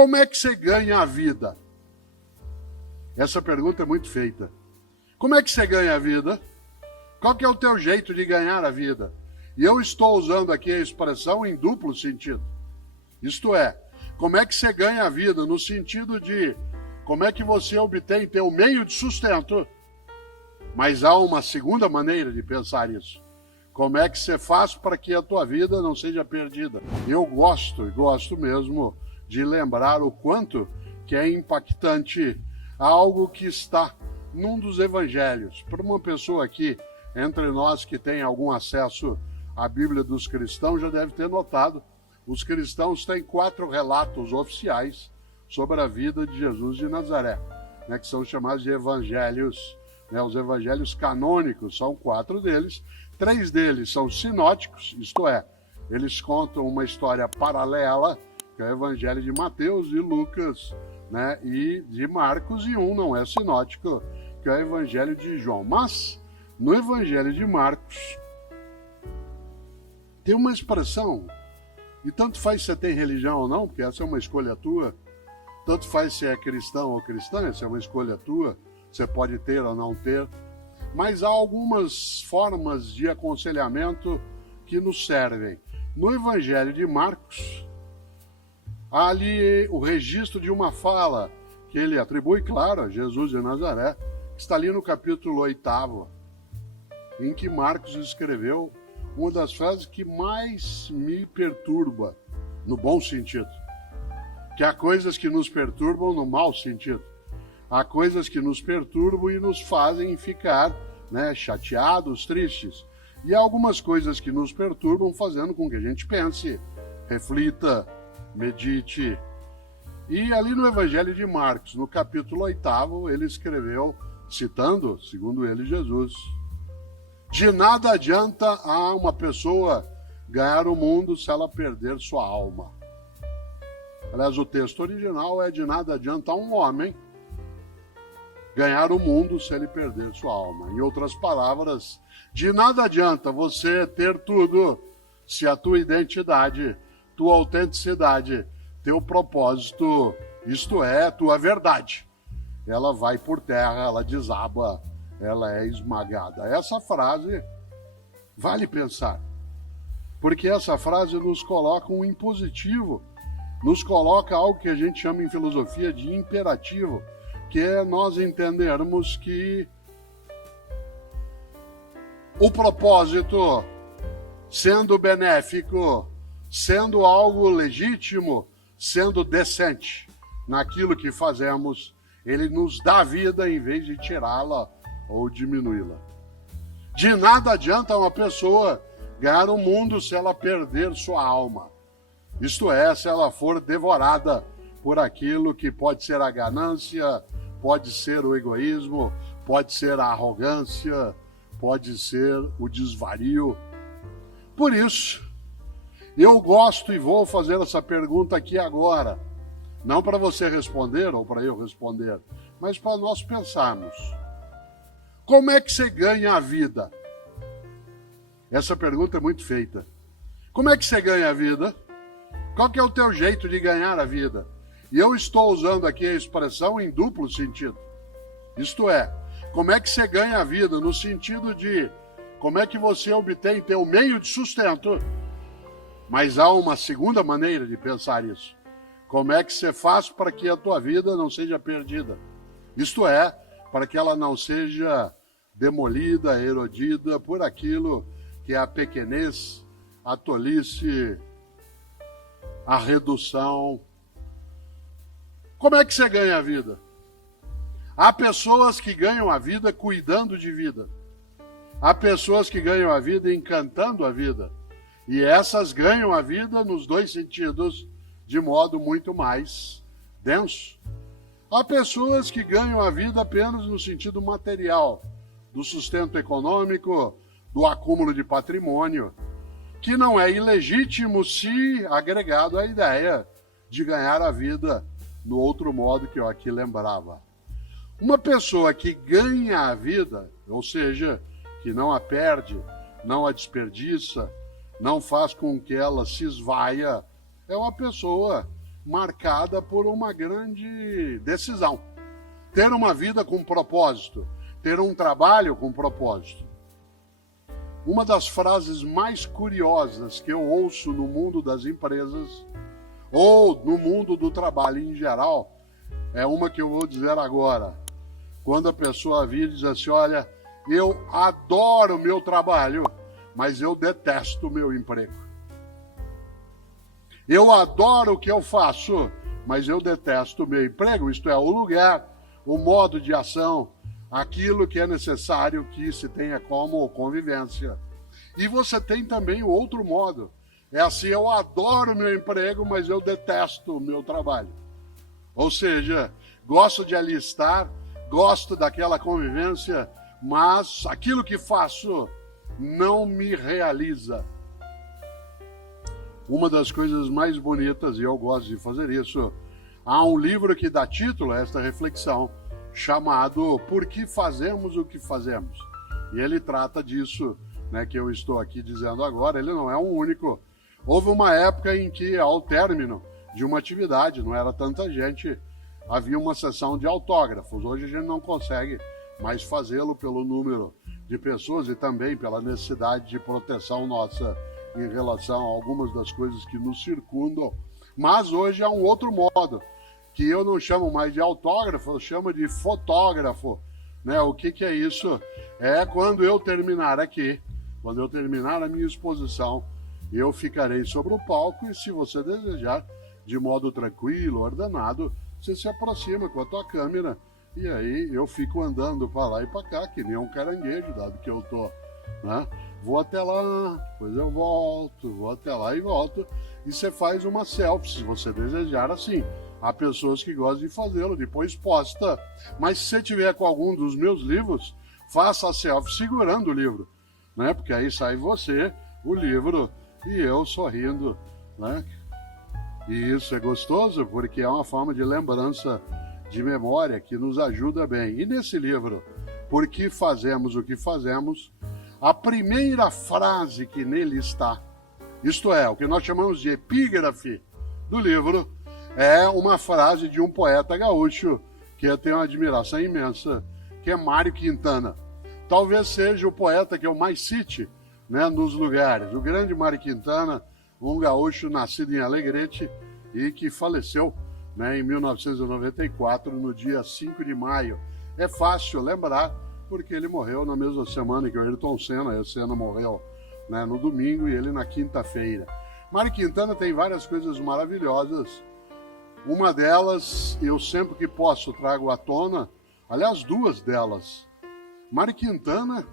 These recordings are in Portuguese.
Como é que você ganha a vida? Essa pergunta é muito feita. Como é que você ganha a vida? Qual que é o teu jeito de ganhar a vida? E eu estou usando aqui a expressão em duplo sentido. Isto é, como é que você ganha a vida no sentido de como é que você obtém teu meio de sustento. Mas há uma segunda maneira de pensar isso. Como é que você faz para que a tua vida não seja perdida? Eu gosto mesmo de lembrar o quanto que é impactante algo que está num dos evangelhos. Para uma pessoa aqui, entre nós que tem algum acesso à Bíblia dos cristãos, já deve ter notado, os cristãos têm 4 relatos oficiais sobre a vida de Jesus de Nazaré, que são chamados de evangelhos, os evangelhos canônicos, são 4 deles, 3 deles são sinóticos, isto é, eles contam uma história paralela, que é o evangelho de Mateus e Lucas, e de Marcos, e um não é sinótico, que é o evangelho de João. Mas, no evangelho de Marcos, tem uma expressão, e tanto faz se você tem religião ou não, porque essa é uma escolha tua, tanto faz se é cristão ou cristã, essa é uma escolha tua, você pode ter ou não ter, mas há algumas formas de aconselhamento que nos servem. No evangelho de Marcos, há ali o registro de uma fala que ele atribui, claro, a Jesus de Nazaré, que está ali no capítulo 8, em que Marcos escreveu uma das frases que mais me perturba, no bom sentido. Que há coisas que nos perturbam no mau sentido. Há coisas que nos perturbam e nos fazem ficar chateados, tristes. E há algumas coisas que nos perturbam fazendo com que a gente pense, reflita, medite. E ali no Evangelho de Marcos, no capítulo 8, ele escreveu, citando, segundo ele, Jesus: de nada adianta a uma pessoa ganhar o mundo se ela perder sua alma. Aliás, o texto original é: de nada adianta a um homem ganhar o mundo se ele perder sua alma. Em outras palavras, de nada adianta você ter tudo se a tua identidade, tua autenticidade, teu propósito, isto é, tua verdade, ela vai por terra, ela desaba, ela é esmagada. Essa frase vale pensar, porque essa frase nos coloca um impositivo, nos coloca algo que a gente chama em filosofia de imperativo, que é nós entendermos que o propósito, sendo benéfico, sendo algo legítimo, sendo decente naquilo que fazemos, ele nos dá vida em vez de tirá-la ou diminuí-la. De nada adianta uma pessoa ganhar o mundo se ela perder sua alma. Isto é, se ela for devorada por aquilo que pode ser a ganância, pode ser o egoísmo, pode ser a arrogância, pode ser o desvario. Por isso, eu gosto e vou fazer essa pergunta aqui agora, não para você responder ou para eu responder, mas para nós pensarmos. Como é que você ganha a vida? Essa pergunta é muito feita. Como é que você ganha a vida? Qual que é o teu jeito de ganhar a vida? E eu estou usando aqui a expressão em duplo sentido. Isto é, como é que você ganha a vida no sentido de como é que você obtém teu meio de sustento. Mas há uma segunda maneira de pensar isso. Como é que você faz para que a tua vida não seja perdida? Isto é, para que ela não seja demolida, erodida por aquilo que é a pequenez, a tolice, a redução. Como é que você ganha a vida? Há pessoas que ganham a vida cuidando de vida. Há pessoas que ganham a vida encantando a vida. E essas ganham a vida nos dois sentidos, de modo muito mais denso. Há pessoas que ganham a vida apenas no sentido material, do sustento econômico, do acúmulo de patrimônio, que não é ilegítimo se agregado à ideia de ganhar a vida no outro modo que eu aqui lembrava. Uma pessoa que ganha a vida, ou seja, que não a perde, não a desperdiça, não faz com que ela se esvaia, é uma pessoa marcada por uma grande decisão. Ter uma vida com propósito, ter um trabalho com propósito. Uma das frases mais curiosas que eu ouço no mundo das empresas, ou no mundo do trabalho em geral, é uma que eu vou dizer agora. Quando a pessoa vira e diz assim, olha, eu adoro o meu trabalho, mas eu detesto o meu emprego. Eu adoro o que eu faço, mas eu detesto o meu emprego, isto é, o lugar, o modo de ação, aquilo que é necessário que se tenha como convivência. E você tem também o outro modo. É assim, eu adoro o meu emprego, mas eu detesto o meu trabalho. Ou seja, gosto de ali estar, gosto daquela convivência, mas aquilo que faço não me realiza. Uma das coisas mais bonitas, e eu gosto de fazer isso, há um livro que dá título a esta reflexão, chamado Por que Fazemos o que Fazemos? E ele trata disso, né, que eu estou aqui dizendo agora, ele não é o único. Houve uma época em que, ao término de uma atividade, não era tanta gente, havia uma sessão de autógrafos. Hoje a gente não consegue mais fazê-lo pelo número de pessoas e também pela necessidade de proteção nossa em relação a algumas das coisas que nos circundam. Mas hoje há um outro modo, que eu não chamo mais de autógrafo, eu chamo de fotógrafo. Né? O que é isso? É quando eu terminar aqui, quando eu terminar a minha exposição, eu ficarei sobre o palco e, se você desejar, de modo tranquilo, ordenado, você se aproxima com a tua câmera e aí eu fico andando para lá e para cá, que nem um caranguejo, dado que eu tô, né? Vou até lá, depois eu volto, vou até lá e volto, e você faz uma selfie, se você desejar assim. Há pessoas que gostam de fazê-lo, depois posta. Mas se você tiver com algum dos meus livros, faça a selfie segurando o livro, né? Porque aí sai você, o livro, e eu sorrindo, né? E isso é gostoso porque é uma forma de lembrança, de memória, que nos ajuda bem. E nesse livro, Por que Fazemos o que Fazemos, a primeira frase que nele está, isto é, o que nós chamamos de epígrafe do livro, é uma frase de um poeta gaúcho que eu tenho uma admiração imensa, que é Mário Quintana. Talvez seja o poeta que eu mais cite, né, nos lugares. O grande Mário Quintana, um gaúcho nascido em Alegrete e que faleceu, né, em 1994, no dia 5 de maio. É fácil lembrar, porque ele morreu na mesma semana que o Ayrton Senna. O Senna morreu, né, no domingo e ele na quinta-feira. Mário Quintana tem várias coisas maravilhosas. Uma delas, eu sempre que posso trago à tona, aliás, duas delas. Mário Quintana,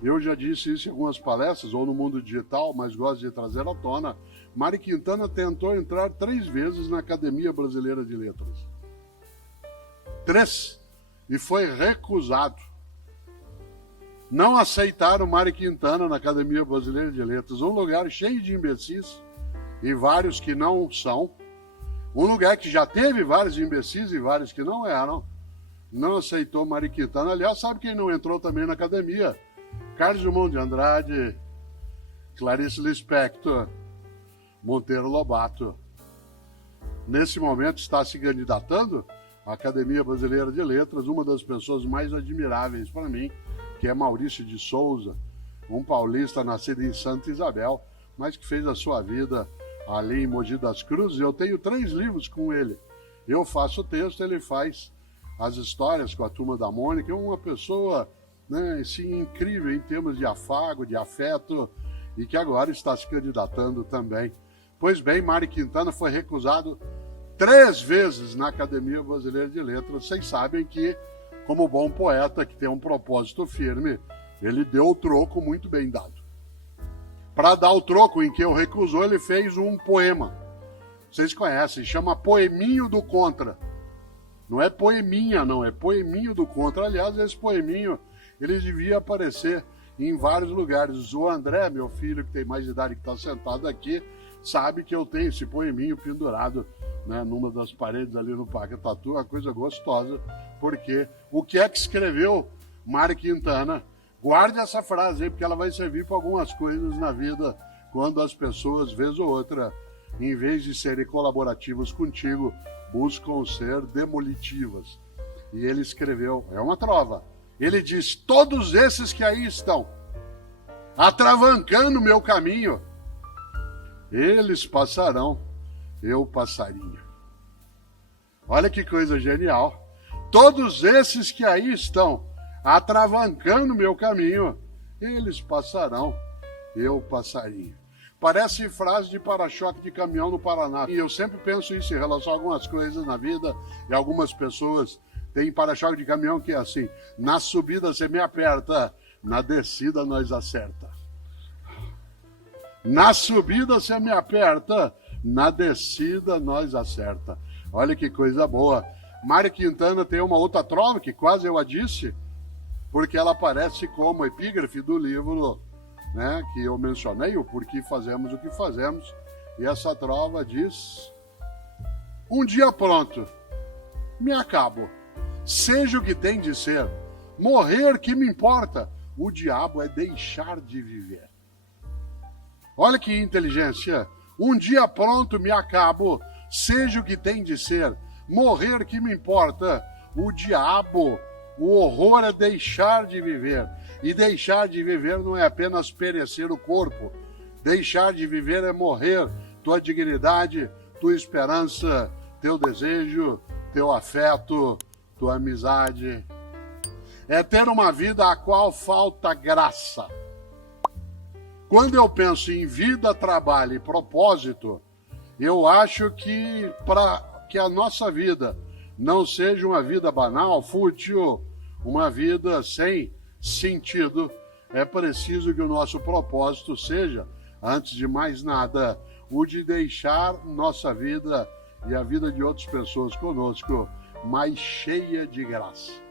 eu já disse isso em algumas palestras, ou no mundo digital, mas gosto de trazer à tona. Mário Quintana tentou entrar 3 vezes na Academia Brasileira de Letras. 3. E foi recusado. Não aceitaram Mário Quintana na Academia Brasileira de Letras. Um lugar cheio de imbecis, e vários que não são. Um lugar que já teve vários imbecis e vários que não eram. Não aceitou Mário Quintana. Aliás, sabe quem não entrou também na academia? Carlos Drummond de Andrade, Clarice Lispector, Monteiro Lobato. Nesse momento está se candidatando à Academia Brasileira de Letras uma das pessoas mais admiráveis para mim, que é Maurício de Souza, um paulista nascido em Santa Isabel, mas que fez a sua vida ali em Mogi das Cruzes. Eu tenho 3 livros com ele. Eu faço o texto, ele faz as histórias com a Turma da Mônica. É uma pessoa, né, assim, incrível em termos de afago, de afeto, e que agora está se candidatando também. Pois bem, Mário Quintana foi recusado 3 vezes na Academia Brasileira de Letras. Vocês sabem que, como bom poeta que tem um propósito firme, ele deu o troco muito bem dado. Para dar o troco em que eu recusou, ele fez um poema. Vocês conhecem, chama Poeminho do Contra. Não é poeminha, não, é Poeminho do Contra. Aliás, esse poeminho, ele devia aparecer em vários lugares. O André, meu filho, que tem mais idade, que está sentado aqui, sabe que eu tenho esse poeminho pendurado, né, numa das paredes ali no Parque Tatu, uma coisa gostosa, porque o que é que escreveu Mário Quintana? Guarde essa frase aí, porque ela vai servir para algumas coisas na vida, quando as pessoas, vez ou outra, em vez de serem colaborativas contigo, buscam ser demolitivas. E ele escreveu, é uma trova, ele diz, todos esses que aí estão, atravancando o meu caminho, eles passarão, eu passarinho. Olha que coisa genial. Todos esses que aí estão, atravancando o meu caminho, eles passarão, eu passarinho. Parece frase de para-choque de caminhão no Paraná. E eu sempre penso isso em relação a algumas coisas na vida, e algumas pessoas têm para-choque de caminhão que é assim, na subida você me aperta, na descida nós acerta. Na subida você me aperta, na descida nós acerta. Olha que coisa boa. Mário Quintana tem uma outra trova que quase eu a disse, porque ela aparece como epígrafe do livro, né, que eu mencionei, o Porquê Fazemos o que Fazemos. E essa trova diz, um dia pronto, me acabo, seja o que tem de ser, morrer que me importa, o diabo é deixar de viver. Olha que inteligência, um dia pronto me acabo, seja o que tem de ser, morrer que me importa, o diabo, o horror é deixar de viver. E deixar de viver não é apenas perecer o corpo, deixar de viver é morrer tua dignidade, tua esperança, teu desejo, teu afeto, tua amizade. É ter uma vida a qual falta graça. Quando eu penso em vida, trabalho e propósito, eu acho que para que a nossa vida não seja uma vida banal, fútil, uma vida sem sentido, é preciso que o nosso propósito seja, antes de mais nada, o de deixar nossa vida e a vida de outras pessoas conosco mais cheia de graça.